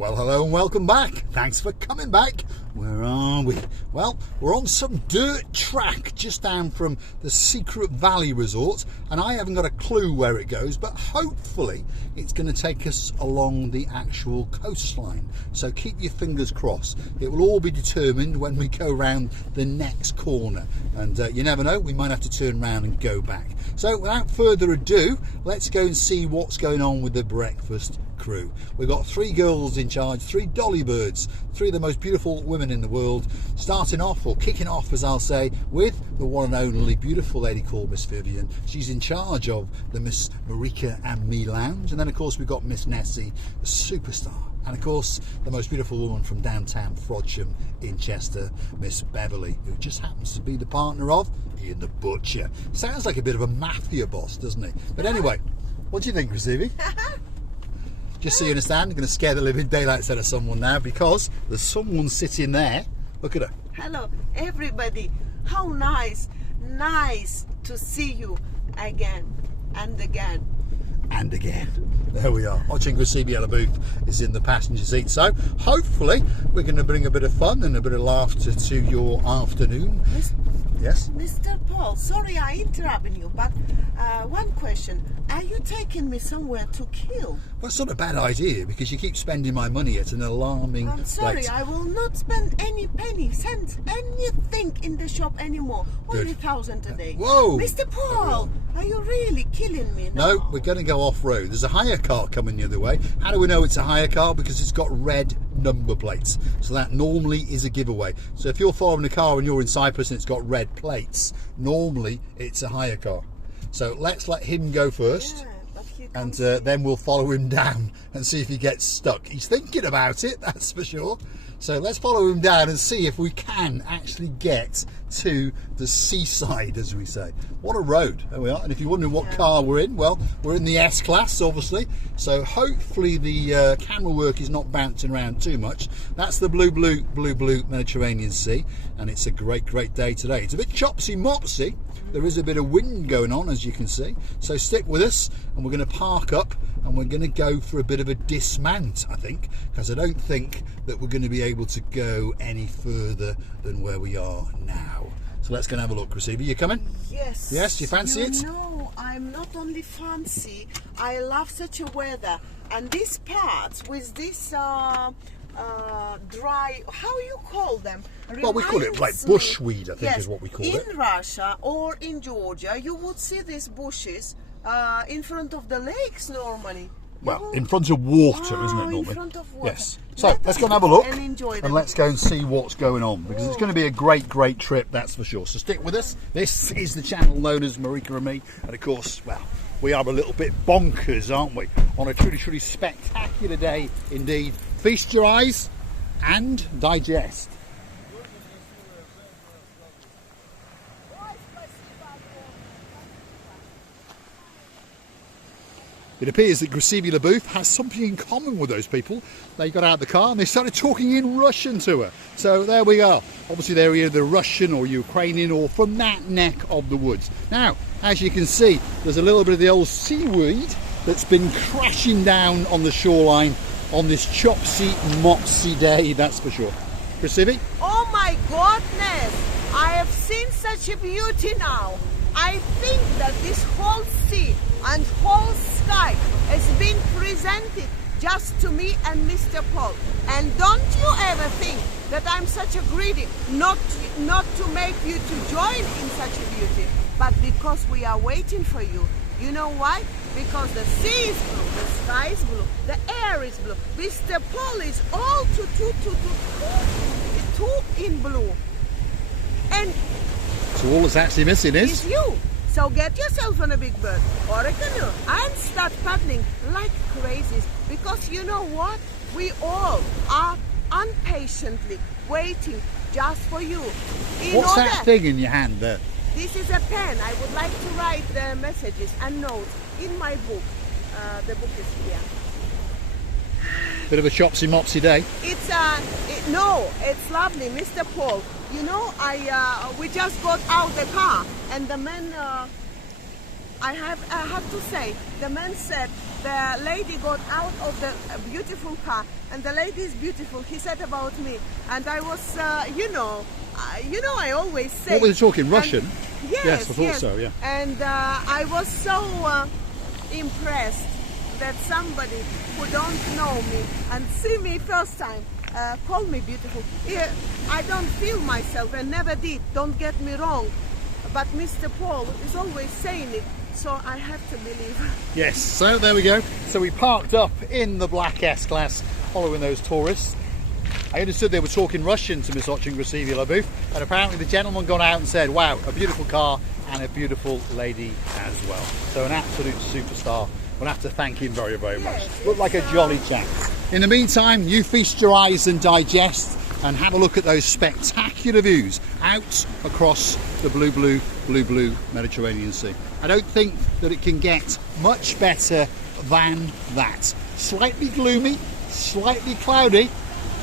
Well, hello and welcome back. Thanks for coming back. Where are we? Well, we're on some dirt track just down from the Secret Valley Resort, and I haven't got a clue where it goes, but hopefully it's going to take us along the actual coastline. So keep your fingers crossed. It will all be determined when we go round the next corner, and you never know, we might have to turn around and go back. So without further ado, let's go and see what's going on with the breakfast crew. We've got 3 girls in charge, 3 dolly birds, 3 of the most beautiful women in the world, starting off, or kicking off as I'll say, with the one and only beautiful lady called Miss Vivian. She's in charge of the Miss Marika and Me Lounge, and then of course we've got Miss Nessie, the superstar, and of course the most beautiful woman from downtown Frodsham in Chester, Miss Beverly, who just happens to be the partner of Ian the Butcher. Sounds like a bit of a mafia boss, doesn't he? But anyway, what do you think, Receivy? Just so you understand, I'm going to scare the living daylights out of someone now, because there's someone sitting there. Look at her. Hello, everybody. How nice to see you again and again. And again. There we are. Watching Graciela Booth is in the passenger seat. So hopefully we're going to bring a bit of fun and a bit of laughter to your afternoon. Yes? Mr. Paul, sorry I interrupted you, but one question. Are you taking me somewhere to kill? Well, it's not a bad idea, because you keep spending my money at an alarming I'm sorry, rate. I will not spend any penny, cent, anything in the shop anymore. Good. Only 1,000 a day. Whoa! Mr. Paul, are you really killing me now? No, we're going to go off-road. There's a hire car coming the other way. How do we know it's a hire car? Because it's got red number plates. So that normally is a giveaway. So if you're following a car and you're in Cyprus and it's got red plates, normally it's a hire car. So let's let him go first. Yeah, but he And comes then we'll follow him down and see if he gets stuck. He's thinking about it, that's for sure. So let's follow him down and see if we can actually get to the seaside, as we say. What a road. There we are. And if you're wondering what car we're in, well, we're in the S-Class, obviously. So hopefully the camera work is not bouncing around too much. That's the blue Mediterranean Sea. And it's a great day today. It's a bit chopsy-mopsy. There is a bit of wind going on, as you can see. So stick with us, and we're going to park up, and we're going to go for a bit of a dismount, I think, because I don't think that we're going to be able to go any further than where we are now. So let's go and have a look. Receivy, you coming? Yes. Yes, you fancy it? No, I'm not only fancy, I love such a weather. And these parts with this dry, how you call them? Well, we call it like Reminds me- bushweed, I think, yes, is what we call in it. Russia or in Georgia, you would see these bushes in front of the lakes normally. Well, in front of water, isn't it, normally? In front of water. Yes. So let's go and have a look, and enjoy them. and let's go and see what's going on, because it's going to be a great trip, that's for sure. So stick with us. This is the channel known as Marika and Me, and of course, well, we are a little bit bonkers, aren't we? On a truly spectacular day indeed. Feast your eyes and digest. It appears that Graciela Booth has something in common with those people. They got out of the car and they started talking in Russian to her. So there we are. Obviously they're either Russian or Ukrainian or from that neck of the woods. Now, as you can see, there's a little bit of the old seaweed that's been crashing down on the shoreline on this chopsy-mopsy day, that's for sure. Graciela? Oh my goodness! I have seen such a beauty now. I think that this whole sea and whole sky has been presented just to me and Mr. Paul. And don't you ever think that I'm such a greedy, not to make you to join in such a beauty, but because we are waiting for you. You know why? Because the sea is blue, the sky is blue, the air is blue. Mr. Paul is all two in blue. And So all that's actually missing is you. So get yourself on a big bird or a canoe and start paddling like crazies, because you know what? We all are impatiently waiting just for you. What's that thing in your hand there? This is a pen. I would like to write the messages and notes in my book. The book is here. Bit of a chopsy-mopsy day. It's lovely, Mr. Paul. You know, we just got out the car, and the man, I have to say, the man said, the lady got out of the beautiful car, and the lady is beautiful. He said about me, and I was, I always say. What were they talking? Russian? Yes, I thought so. Yeah. And I was so impressed that somebody who don't know me and see me first time call me beautiful. I don't feel myself and never did. Don't get me wrong, but Mr. Paul is always saying it. So I have to believe. Yes, so there we go. So we parked up in the black S-Class following those tourists. I understood they were talking Russian to Miss Ochin Gracevia Labouf, and apparently the gentleman got out and said, wow, a beautiful car and a beautiful lady as well. So an absolute superstar. We'll have to thank him very, very much. Looked like a jolly chap. In the meantime, you feast your eyes and digest and have a look at those spectacular views out across the blue Mediterranean Sea. I don't think that it can get much better than that. Slightly gloomy, slightly cloudy,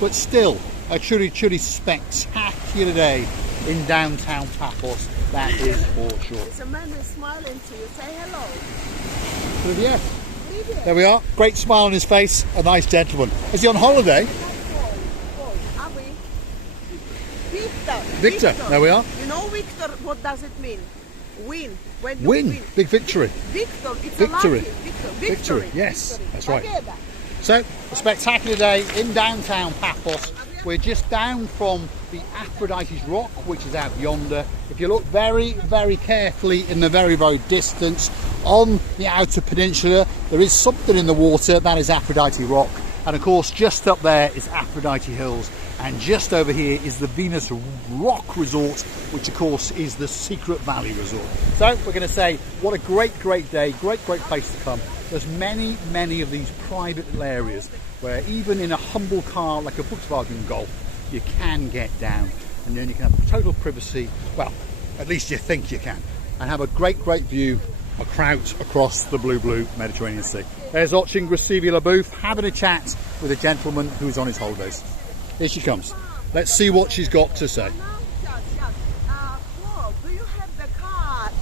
but still a truly spectacular day in downtown Paphos, that is for sure. There's a man who's smiling to you. Say hello. Yeah. There we are. Great smile on his face. A nice gentleman. Is he on holiday? Victor. There we are. You know, Victor, what does it mean? Win. When you win. Big victory. Victor. It's victory. A victory. Yes, victory. That's right. So, a spectacular day in downtown Paphos. We're just down from the Aphrodite's Rock, which is out yonder. If you look very, very carefully in the very distance on the outer peninsula, there is something in the water. That is Aphrodite Rock. And of course, just up there is Aphrodite Hills. And just over here is the Venus Rock Resort, which of course is the Secret Valley Resort. So we're going to say, what a great day, great place to come. There's many of these private little areas where even in a humble car like a Volkswagen Golf, you can get down and then you can have total privacy. Well, at least you think you can, and have a great view across the blue Mediterranean Sea. There's Ochin Gracevia Labouf having a chat with a gentleman who's on his holidays. Here she comes. Let's see what she's got to say. Paul, do you have the card?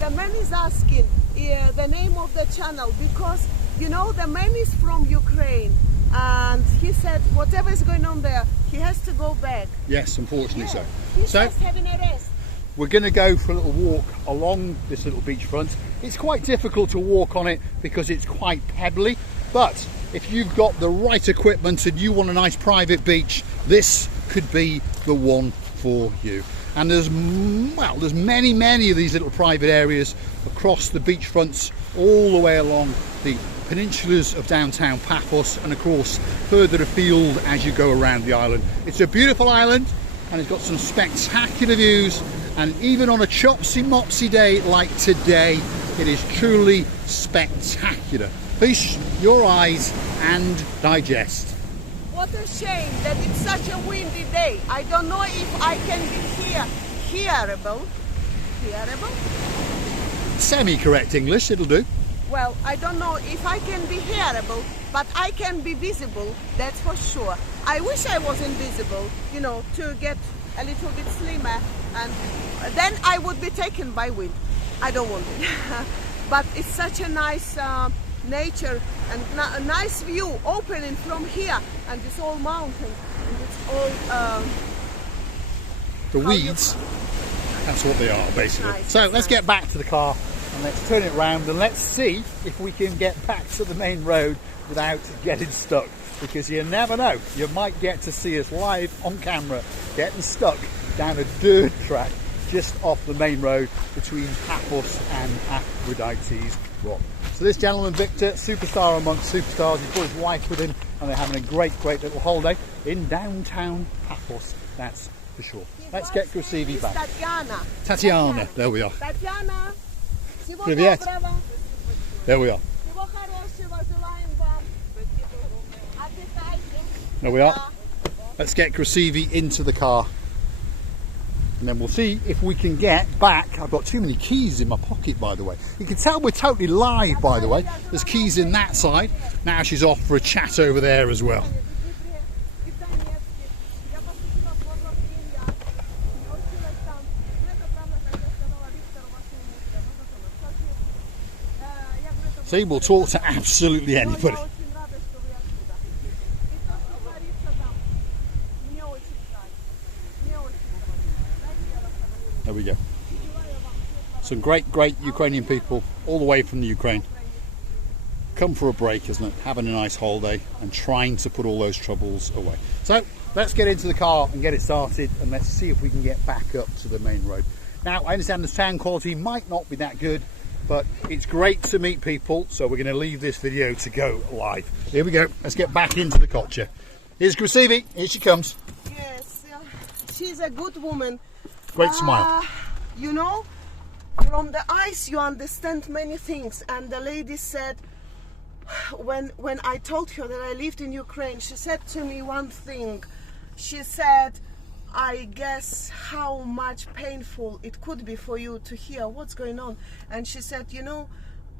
The man is asking the name of the channel because, you know, the man is from Ukraine and he said whatever is going on there, he has to go back. Yes, unfortunately so. He's just having a rest. We're going to go for a little walk along this little beachfront. It's quite difficult to walk on it because it's quite pebbly, but if you've got the right equipment and you want a nice private beach, this could be the one for you. And there's many of these little private areas across the beachfronts all the way along the peninsulas of downtown Paphos, and of course further afield as you go around the island. It's a beautiful island and it's got some spectacular views, and even on a chopsy-mopsy day like today, it is truly spectacular. Feast your eyes and digest. What a shame that it's such a windy day. I don't know if I can be hearable. Semi-correct English, it'll do. Well, I don't know if I can be hearable, but I can be visible, that's for sure. I wish I was invisible, you know, to get a little bit slimmer, and then I would be taken by wind. I don't want it. But it's such a nice nature and a nice view opening from here, and it's all mountains and it's all the weeds. That's what they are basically. Nice, so let's get back to the car and let's turn it round and let's see if we can get back to the main road without getting stuck, because you never know, you might get to see us live on camera getting stuck down a dirt track just off the main road between Paphos and Aphrodite's Rock. So this gentleman, Victor, superstar amongst superstars, he's brought his wife with him and they're having a great little holiday in downtown Paphos, that's for sure. Let's get Gracevia back. Tatiana, there we are. Tatiana, Привет. There we are. There we are. Let's get Gracevia into the car and then we'll see if we can get back. I've got too many keys in my pocket, by the way. You can tell we're totally live, by the way. There's keys in that side. Now she's off for a chat over there as well. See, we'll talk to absolutely anybody. There we go. Some great Ukrainian people all the way from the Ukraine. Come for a break, isn't it? Having a nice holiday and trying to put all those troubles away. So let's get into the car and get it started, and let's see if we can get back up to the main road. Now, I understand the sound quality might not be that good, but it's great to meet people, so we're going to leave this video to go live. Here we go. Let's get back into the Kotcha. Here's Krasivi. Here she comes. Yes, she's a good woman. Great smile. You know, from the eyes you understand many things. And the lady said, when I told her that I lived in Ukraine, she said to me one thing. She said, I guess how much painful it could be for you to hear what's going on. And she said, you know,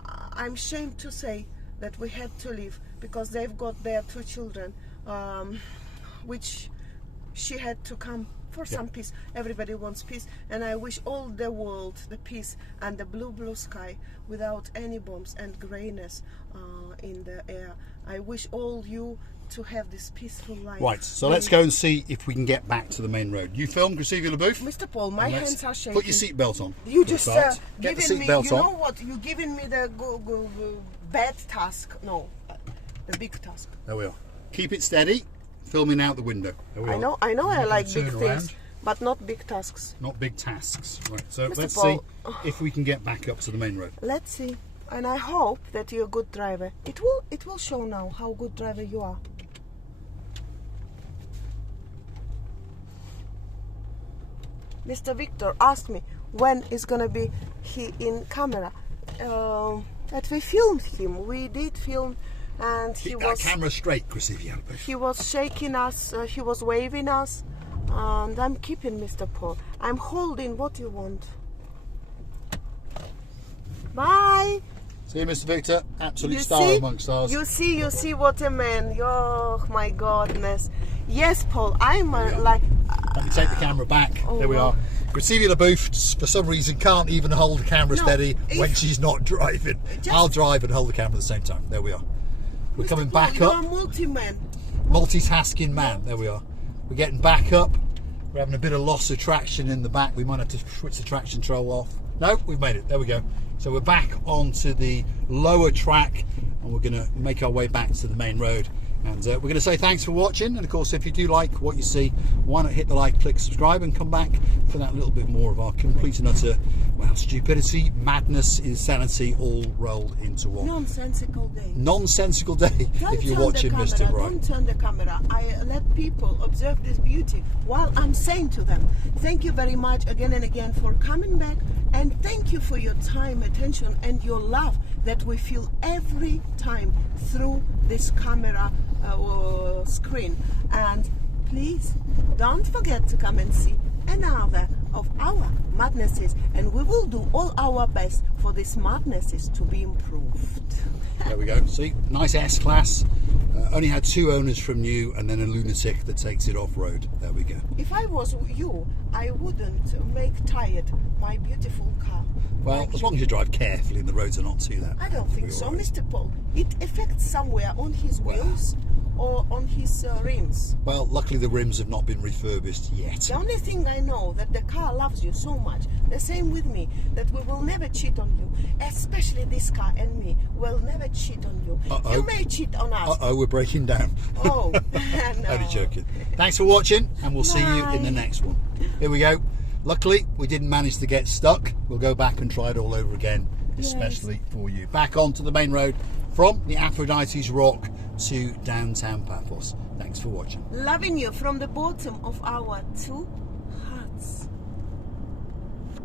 I'm ashamed to say that we had to leave because they've got their 2 children, which she had to come for some peace. Everybody wants peace, and I wish all the world the peace and the blue sky without any bombs and grayness in the air. I wish all you to have this peaceful life. Right, so let's go and see if we can get back to the main road. You film, Krasivi LaBouffe? Mr. Paul, my hands are shaking. Put your seatbelt on. You just get the giving me, seatbelt you on. know what, you're giving me the bad task. No, the big task. There we are. Keep it steady, filming out the window. There we are. I know I like big turn things, around. but not big tasks. Not big tasks. Right, so Mr. let's Paul, see if we can get back up to the main road. Let's see. And I hope that you're a good driver. It will show now how good driver you are. Mr. Victor asked me when is gonna be he in camera. That we filmed him. We did film, and he Keep was that camera straight, Krasivi LaBouffe. he was shaking us. He was waving us, and I'm keeping Mr. Paul. I'm holding what you want. Bye. See you, Mr. Victor. Absolute You star see? amongst stars. You see what a man. Oh my goodness. Yes, Paul. I'm like. Let me take the camera back. Oh, there we are. Krasivi LaBouffe, for some reason, can't even hold the camera No, steady when she's not driving. I'll drive and hold the camera at the same time. There we are. We're coming Paul, back you're up. a multi-man. Multitasking man. There we are. We're getting back up. We're having a bit of loss of traction in the back. We might have to switch the traction control off. No, we've made it. There we go. So we're back onto the lower track, and we're going to make our way back to the main road. And we're going to say thanks for watching. And of course, if you do like what you see, why not hit the like, click subscribe, and come back for that little bit more of our complete and utter, well, stupidity, madness, insanity, all rolled into one. Nonsensical day. Nonsensical day. Don't if you're turn watching the Mr. camera, Right. Don't turn the camera. I let people observe this beauty while I'm saying to them, thank you very much again and again for coming back, and thank you for your time, attention, and your love that we feel every time through this camera screen. And please don't forget to come and see another of our madnesses, and we will do all our best for these madnesses to be improved. There we go. See, nice S-Class. Only had 2 owners from new, and then a lunatic that takes it off-road. There we go. If I was you, I wouldn't make tired my beautiful car. Well, as long as you drive carefully and the roads are not too that. I don't think We're so, all right. Mr. Paul. It affects somewhere on his wheels or on his rims. Well, luckily the rims have not been refurbished yet. The only thing I know that the car loves you so much, the same with me, that we will never cheat on you, especially this car and me, will never cheat on you. Uh-oh. You may cheat on us. Uh-oh, we're breaking down. Oh, no. Only joking. Thanks for watching, and we'll see you in the next one. Here we go. Luckily, we didn't manage to get stuck. We'll go back and try it all over again, especially for you. Back onto the main road from the Aphrodite's Rock to downtown Paphos. Thanks for watching. Loving you from the bottom of our 2